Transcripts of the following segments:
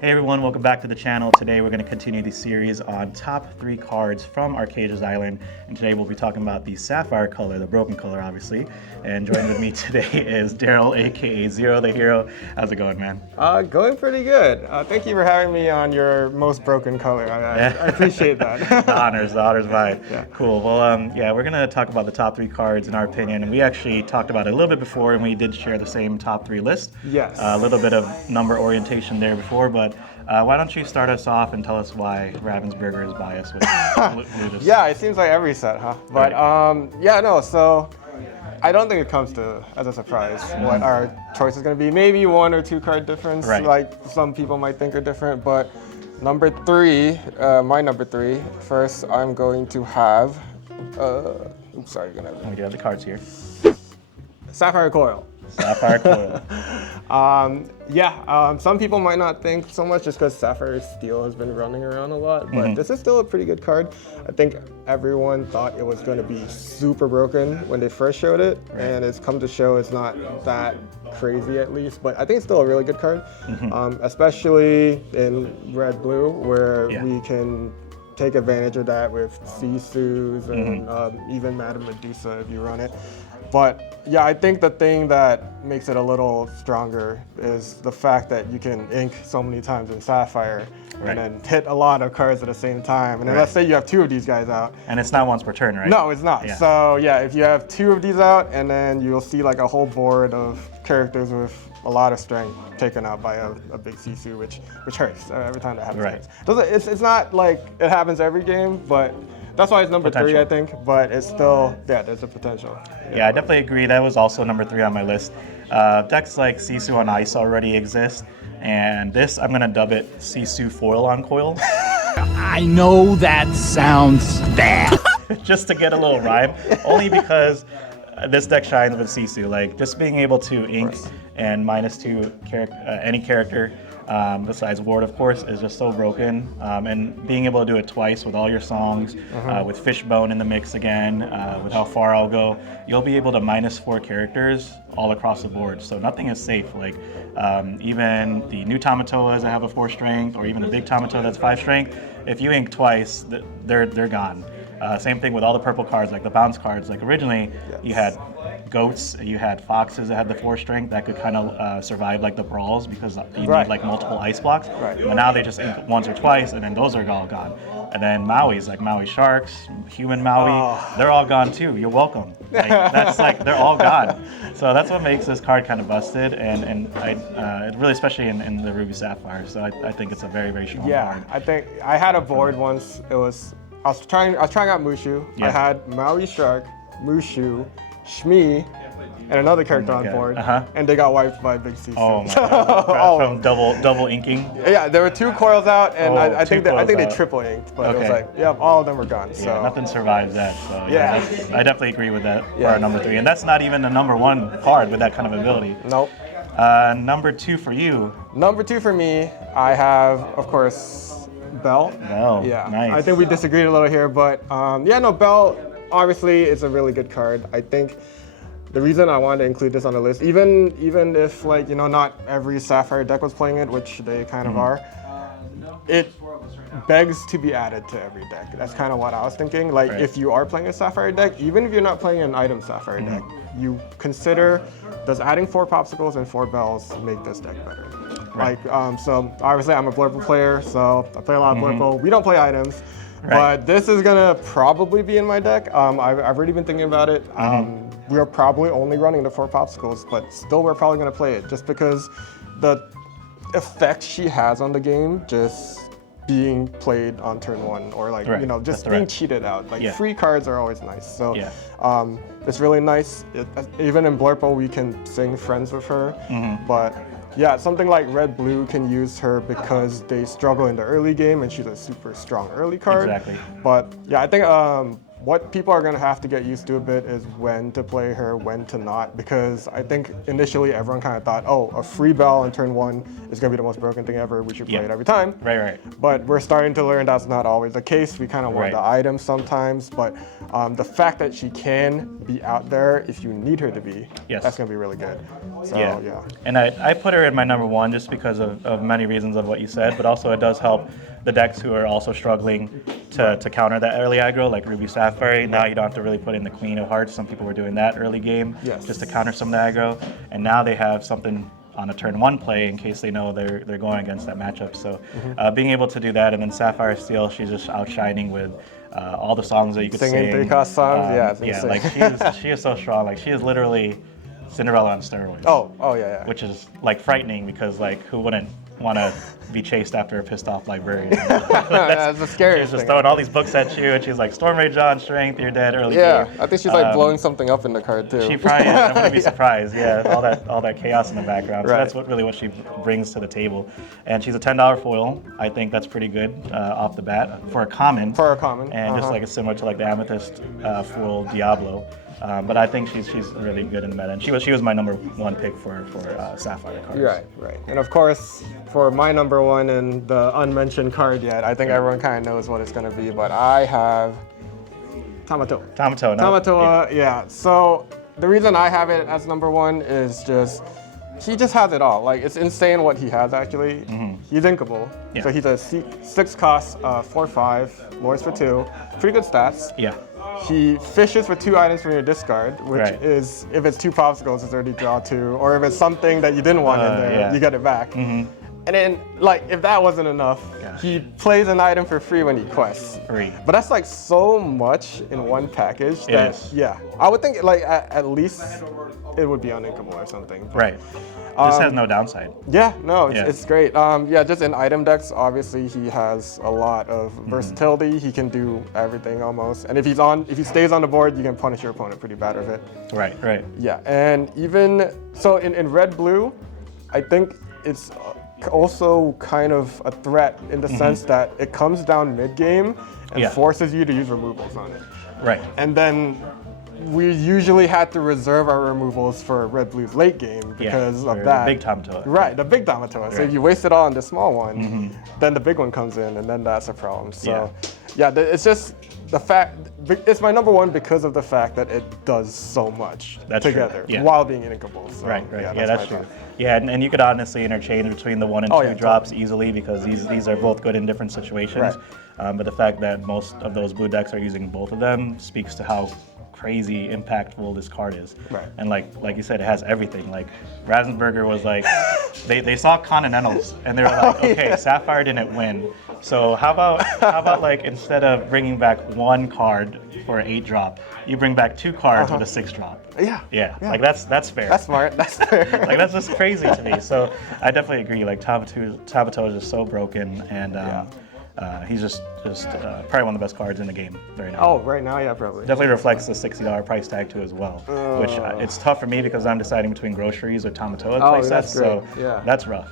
Hey everyone, welcome back to the channel. Today we're going to continue the series on top 3 cards from Archazia's's Island. And today we'll be talking about the Sapphire color, the broken color obviously. And joining with me today is Daryl, aka ZeroTheHero. How's it going, man? Going pretty good. Thank you for having me on your most broken color. I appreciate that. the honors mine. Yeah. Cool. Well, yeah, we're going to talk about the top 3 cards in our opinion. And we actually talked about it a little bit before, and we did share the same top 3 list. Yes. A little bit of number orientation there before, but why don't you start us off and tell us why Ravensburger is biased with Ludus? Yeah, it seems like every set, huh? But yeah, no, so I don't think it comes as a surprise what our choice is going to be. Maybe 1 or 2 card difference, like some people might think are different, but number 3, my number 3, first I'm going to have, oops, sorry, you're going to have We do have the cards here. Sapphire Coil. Sapphire Coil. Some people might not think so much just because Sapphire Steel has been running around a lot, but this is still a pretty good card. I think everyone thought it was going to be super broken when they first showed it, and it's come to show it's not that crazy at least, but I think it's still a really good card, especially in red-blue where we can take advantage of that with Sisu's and even Madame Medusa if you run it. But yeah, I think the thing that makes it a little stronger is the fact that you can ink so many times in Sapphire and then hit a lot of cards at the same time. And then let's say you have 2 of these guys out. And it's not once per turn, right? No, it's not. Yeah. So yeah, if you have 2 of these out, and then you'll see like a whole board of characters with a lot of strength taken out by a big Sisu, which hurts every time that happens. It's not like it happens every game, but that's why it's number 3, I think, but it's still, there's a potential. Yeah, I definitely agree. That was also number 3 on my list. Decks like Sisu on Ice already exist, and this, I'm going to dub it Sisu Foil on Coil. I know that sounds bad. Just to get a little rhyme, only because this deck shines with Sisu. Like, just being able to ink and -2 any character, besides Ward, of course, is just so broken. And being able to do it twice with all your songs, with Fishbone in the mix again, with how far I'll go, you'll be able to -4 characters all across the board. So nothing is safe. Like even the new Tamatoas that have a 4 strength, or even the big Tamatoa that's 5 strength, if you ink twice, they're gone. Same thing with all the purple cards, like the bounce cards. Like originally, you had goats, you had foxes that had the 4 strength that could kind of survive like the brawls because you need like multiple ice blocks. But now they just ink once or twice, and then those are all gone. And then Maui's, like Maui Sharks, Human Maui, they're all gone too. You're welcome. Like, that's like, they're all gone. So that's what makes this card kind of busted, and really especially in the Ruby Sapphire. So I think it's a very, very strong card. Yeah, I think I had a board once. I was trying out Mushu. I had Maui Shark, Mushu, Shmi, and another character on board, and they got wiped by Big C. Oh my god! From double inking. Yeah, there were 2 coils out, and I think they triple inked, but it was like, all of them were gone. So nothing survives that. So I definitely agree with that for our number 3, and that's not even the number 1 card with that kind of ability. Nope. Number 2 for you. Number 2 for me, I have, of course, Bell. Yeah, nice. I think we disagreed a little here, but Bell, obviously, it's a really good card. I think the reason I wanted to include this on the list, even if like, not every Sapphire deck was playing it, which they kind of are, it begs to be added to every deck. That's kind of what I was thinking. Like, if you are playing a Sapphire deck, even if you're not playing an item Sapphire deck, you consider, does adding 4 Popsicles and 4 Bells make this deck better? Like, so obviously I'm a Blurple player, so I play a lot of Blurple. We don't play items, but this is gonna probably be in my deck. I've already been thinking about it. We're probably only running the 4 Popsicles, but still we're probably gonna play it just because the effect she has on the game just being played on turn 1, or like, just being cheated out. Like free cards are always nice. So it's really nice. Even in Blurple, we can sing friends with her, but yeah, something like Red Blue can use her because they struggle in the early game and she's a super strong early card. Exactly. But yeah, I think what people are going to have to get used to a bit is when to play her, when to not, because I think initially everyone kind of thought, oh, a free bell on turn 1 is going to be the most broken thing ever. We should play it every time. Right. But we're starting to learn that's not always the case. We kind of want Right. the items sometimes, but the fact that she can be out there if you need her to be, that's going to be really good. So, yeah. And I put her in my number 1 just because of many reasons of what you said, but also it does help the decks who are also struggling to counter that early aggro, like Ruby Sapphire. Now you don't have to really put in the Queen of Hearts. Some people were doing that early game just to counter some of the aggro. And now they have something on a turn 1 play in case they know they're going against that matchup. So being able to do that, and then Sapphire Steel, she's just outshining with all the songs that you could sing. Singing 3-cost songs, like she is so strong. Like she is literally Cinderella on steroids. Oh yeah. Which is like frightening because like who wouldn't want to be chased after a pissed off librarian? That's the scariest She's just thing. throwing all these books at you, and she's like, Storm Rage on, Strength, you're dead early Yeah, game. I think she's like blowing something up in the card too. She probably is. I wouldn't be surprised. Yeah, all that chaos in the background. So that's really what she brings to the table. And she's a $10 foil. I think that's pretty good off the bat for a common. And just like it's similar to like the Amethyst foil Diablo. But I think she's really good in the meta, and she was my number 1 pick for Sapphire cards. Right. And of course, for my number 1 and the unmentioned card yet, I think everyone kind of knows what it's going to be, but I have Tamatoa. Tamatoa. So the reason I have it as number 1 is he just has it all. Like, it's insane what he has, actually. He's inkable. So he's a 6-cost, 4/5, lures for 2. Pretty good stats. He fishes for 2 items from your discard, which is, if it's 2 popsicles, it's already draw 2. Or if it's something that you didn't want in there, you get it back. And then, like, if that wasn't enough, he plays an item for free when he quests. But that's like so much in one package that, I would think like at least it would be uninkable or something. But, this has no downside. It's great. Just in item decks, obviously he has a lot of versatility. He can do everything almost. And if he stays on the board, you can punish your opponent pretty bad with it. Right. Yeah, and even so in red blue, I think it's also kind of a threat in the sense that it comes down mid game and forces you to use removals on it. And then we usually had to reserve our removals for red blue's late game because of that. Big Tamatoa. Right, the big Tamatoa. So if you waste it all on the small one, then the big one comes in, and then that's a problem. So it's just the fact. It's my number 1 because of the fact that it does so much together while being inkable. So, right. That's true. Yeah, and you could honestly interchange between the 1 and 2 drops easily because these are both good in different situations. But the fact that most of those blue decks are using both of them speaks to how crazy impactful this card is. And like you said, it has everything. Like Ravensburger was like, they saw Continentals and they were like, okay, Sapphire didn't win. So how about like instead of bringing back 1 card for an 8-drop, you bring back 2 cards with a 6-drop. Like that's fair. That's smart. That's fair. Like that's just crazy to me. So I definitely agree. Like Tamatoa is just so broken, and he's just probably one of the best cards in the game right now. Oh, right now, probably. Definitely reflects the $60 price tag too as well, which it's tough for me because I'm deciding between groceries or Tamatoa playsets. So that's rough.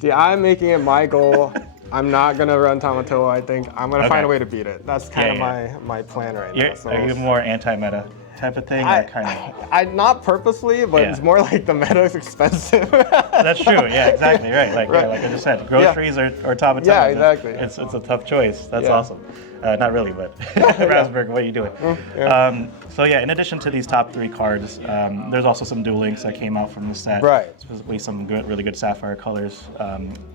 See, I'm making it my goal. I'm not gonna run Tamatoa. I think I'm gonna find a way to beat it. That's kind of my plan right now. So. Are you more anti-meta type of thing? I not purposely, but it's more like the meta is expensive. That's true. Yeah, exactly. Right. Like I just said, groceries or Tamatoa. Yeah, exactly. It's a tough choice. That's awesome. Not really, but Ravensburger, what are you doing? So in addition to these top 3 cards, there's also some Duel Links that came out from the set. Specifically some really good Sapphire colors.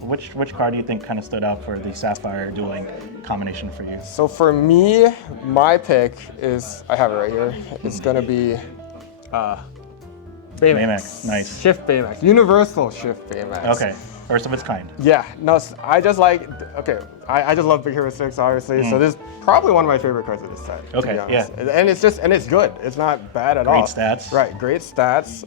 Which card do you think kind of stood out for the Sapphire Duel Link combination for you? So for me, my pick is, I have it right here. It's gonna be Baymax. Nice. Shift Baymax. Universal Shift Baymax. Okay. First of its kind. Yeah, no, I just like, I just love Big Hero 6, obviously, so this is probably one of my favorite cards of this set, to be honest. And it's good. It's not bad at all. Great stats. Right, great stats.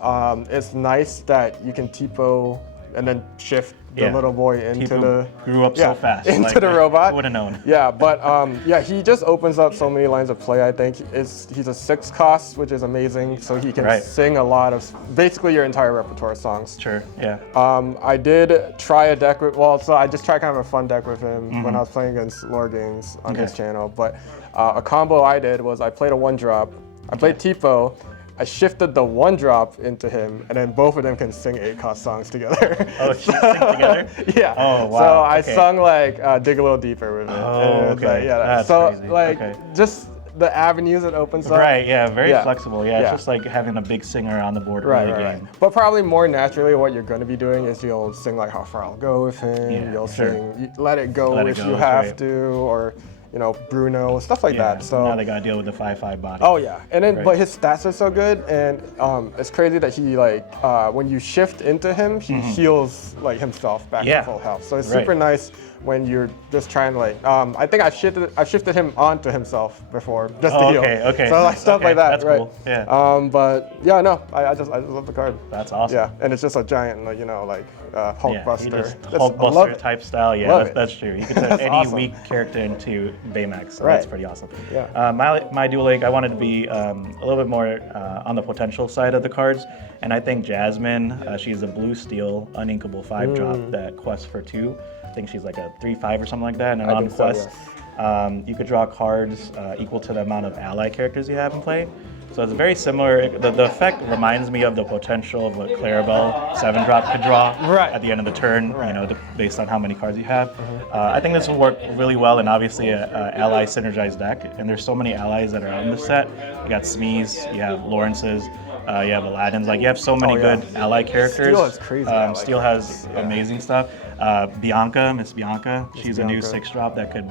It's nice that you can TPO and then shift the little boy into the... grew up so fast. Into the robot. Who would have known? Yeah, but he just opens up so many lines of play, I think. He's a 6-cost, which is amazing, so he can sing a lot of, basically your entire repertoire of songs. Sure, yeah. I did try a deck with, I just tried kind of a fun deck with him when I was playing against Lore Games on his channel, but A combo I did was I played a 1-drop, I played Tifo, I shifted the 1-drop into him, and then both of them can sing 8-cost songs together. Oh, sing together? Yeah. Oh, wow. So I Okay. sung like Dig a Little Deeper with it. Oh, And it's okay. like, yeah. That's so crazy. like Okay. just the avenues it opens up. Right, yeah, very Yeah. flexible. Yeah, Yeah. it's just like having a big singer on the board Right, early right, game. right. But probably more naturally, what you're going to be doing is you'll sing like How Far I'll Go with him. Yeah, You'll sure. sing Let It Go Let It if Go you is have right. to, or Bruno, stuff like Yeah, that. So now they gotta deal with the 5/5 body. oh yeah, and then Right. but his stats are so good, and it's crazy that he when you shift into him, he heals like himself back Yeah. to full health. So it's Right. super nice when you're just trying to I think I've shifted him onto himself before just to Oh, heal. okay, okay. So like stuff Okay, like that, that's right? cool, yeah. But yeah, no, I just love the card. That's awesome. Yeah, and it's just a giant Hulk Yeah, Buster. he just That's- Hulk I love Buster it. type style. Yeah, Love that's, it. that's true. You can turn That's any awesome. weak character into Baymax, so Right. that's pretty awesome. Yeah. My dual link, I wanted to be a little bit more on the potential side of the cards, and I think Jasmine, she's a blue steel uninkable 5-drop that quests for 2. I think she's like a 3/5 or something like that, and I on think so, quest, you could draw cards equal to the amount of ally characters you have in play. So it's very similar. The effect reminds me of the potential of what Clarabelle 7-drop could draw Right. at the end of the turn, based on how many cards you have. I think this will work really well in obviously a ally synergized deck, and there's so many allies that are out in the set. You got Smees, you have Lawrence's, you have Aladdin's, like you have so many Oh, yeah. good ally characters. Steel is crazy ally Steel has characters, yeah. amazing stuff. Miss Bianca, she's a new Bianca. 6-drop that could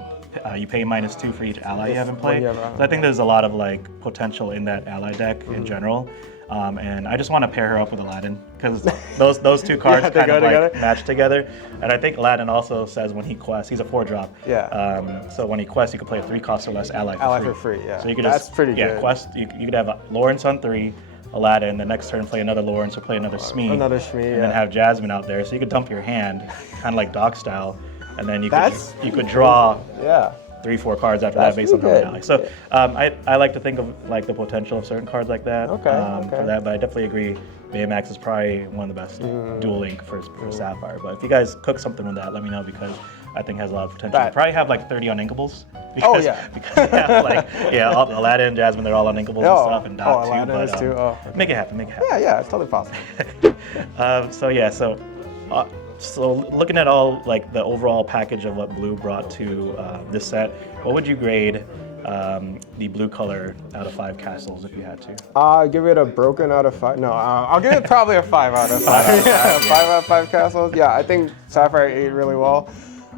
you pay -2 for each ally you have in play. you have, So I think there's a lot of potential in that ally deck in general. And I just want to pair her up with Aladdin because those two cards Yeah, they kind go of together. match together. And I think Aladdin also says when he quests, he's a 4-drop. Yeah. So when he quests, you can play a 3-cost or less ally for Ally free. for free, yeah. So you could That's just pretty yeah good. quest. You could have Lawrence on 3, Aladdin. The next turn play another Lawrence or play another Smee. Another Smee, and then yeah. have Jasmine out there. So you could dump your hand, kind of like dog style, and then you That's could draw Yeah. 3-4 cards after That's that based on how pretty many good. allies. So I like to think of like the potential of certain cards like that Okay. for that, but I definitely agree Baymax is probably one of the best dual link for Sapphire. But if you guys cook something with that, let me know because I think it has a lot of potential. That- Probably have like 30 uninkables. Oh, yeah. Because they have all, Aladdin, Jasmine, they're all uninkables and stuff, and Doc too. Aladdin is too. Oh. Make it happen. Make it happen. Yeah, it's totally possible. So looking at all like the overall package of what blue brought to this set, what would you grade the blue color out of 5 castles if you had to? I'll give it a broken out of 5. No, I'll give it probably a 5 out of 5. Yeah, 5 out of 5 castles. Yeah, I think Sapphire ate really well.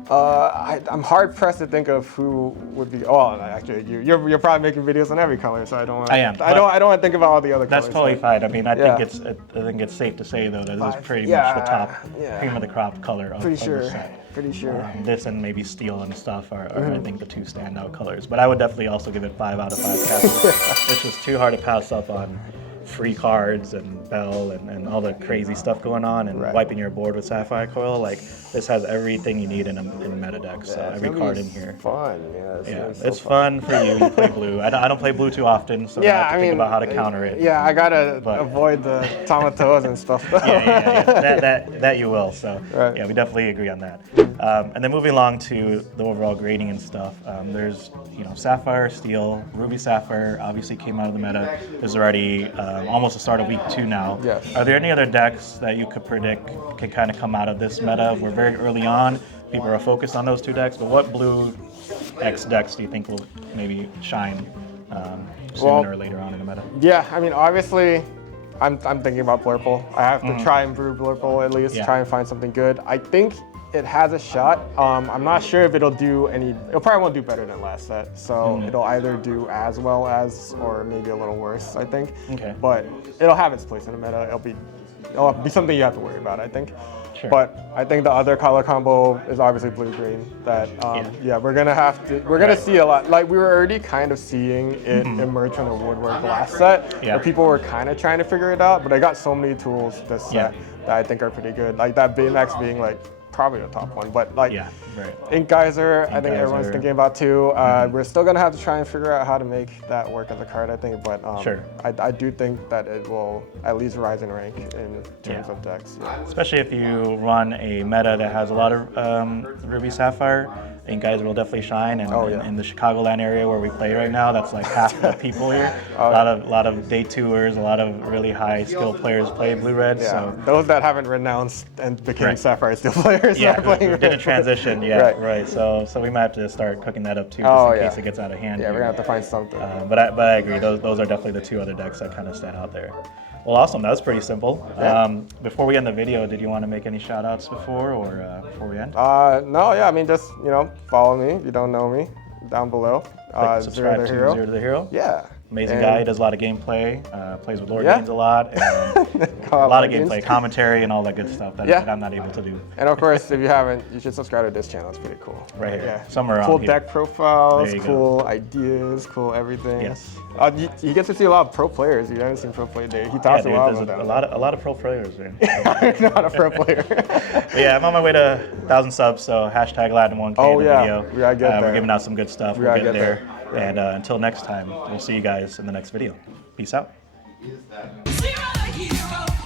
I'm hard pressed to think of who would be. Oh, actually, you're probably making videos on every color, so I don't want. I am, I don't want to think about all the other That's colors. totally fine. I mean, I Yeah. think it's safe to say though that this is pretty Yeah, much the top yeah. cream of the crop color of, Pretty of sure. the set. Pretty sure. This and maybe steel and stuff are I think the 2 standout colors. But I would definitely also give it 5 out of 5 castles. It's just too hard to pass up on free cards and Bell and all the crazy stuff going on and Right. wiping your board with Sapphire Coil. Like this has everything you need in a meta deck. So It's every gonna card be in here. Fun. Yeah. Yeah, gonna be so it's fun for you. You play blue. I don't play blue too often, so I Yeah, have to I think mean, about how to counter it. Yeah, I gotta But- avoid the tomatoes and stuff. yeah. That you will. So Right. yeah, we definitely agree on that. And then moving along to the overall grading and stuff. There's Sapphire, Steel, Ruby Sapphire obviously came out of the meta. There's already almost the start of week 2 now. Yes. Are there any other decks that you could predict can kind of come out of this meta? We're very early on. People are focused on those 2 decks, but what blue X decks do you think will maybe shine sooner or later on in the meta? Yeah, I mean, obviously, I'm thinking about Blurple. I have to try and brew Blurple at least, Yeah. try and find something good. I think it has a shot. I'm not sure if it'll do any. It probably won't do better than last set. So it'll either do as well as, or maybe a little worse. I think. Okay. But it'll have its place in the meta. It'll be something you have to worry about, I think. Sure. But I think the other color combo is obviously blue-green. That we're gonna see a lot. Like we were already kind of seeing it emerge from the woodwork last set, Yeah. where people were kind of trying to figure it out. But I got so many tools this set that I think are pretty good. Like that Baymax being like probably the top one, but like Yeah, right. Ink Geyser, I think Geyser. everyone's thinking about too. We're still gonna have to try and figure out how to make that work as a card, I think. But Sure. I do think that it will at least rise in rank in terms Yeah. of decks. Yeah. Especially if you run a meta that has a lot of Ruby Sapphire ink guys will definitely shine. And Oh, yeah. in the Chicagoland area where we play right now, that's like half the people here. Oh, a lot of day tours, a lot of really high skill players play blue-red. Yeah, So those that haven't renounced and became Right. Sapphire Steel players yeah, are playing we did a red. transition. Yeah, Right. right. So we might have to start cooking that up too, just Oh, in yeah. case it gets out of hand. Yeah, we're here. gonna have to find something. But I agree. Those are definitely the two other decks that kind of stand out there. Well, awesome. That was pretty simple. Yeah. Before we end the video, did you want to make any shout outs before we end? No, yeah, I mean, just, follow me if you don't know me down below. Subscribe to Zero. Zero to the Hero. Yeah. Amazing And- guy. He does a lot of gameplay. Plays with Lord Yeah. Games a lot. And a lot of gameplay, commentary, and all that good stuff that, Yeah. that I'm not able to do. And of course, if you haven't, you should subscribe to this channel. It's pretty cool. Right here. Yeah. Somewhere cool around here. deck profiles, There you go. cool ideas, cool everything. Yes. You get to see a lot of pro players. You haven't seen pro play day. He Yeah, talks dude, a lot there's about a them. lot of pro players, man. I'm not a pro player. But yeah, I'm on my way to 1,000 subs, so hashtag Aladdin1K Oh, in the yeah. video. We gotta get We're there. giving out some good stuff. We We'll gotta get get there. there. And until next time, we'll see you guys in the next video. Peace out. Zero the hero.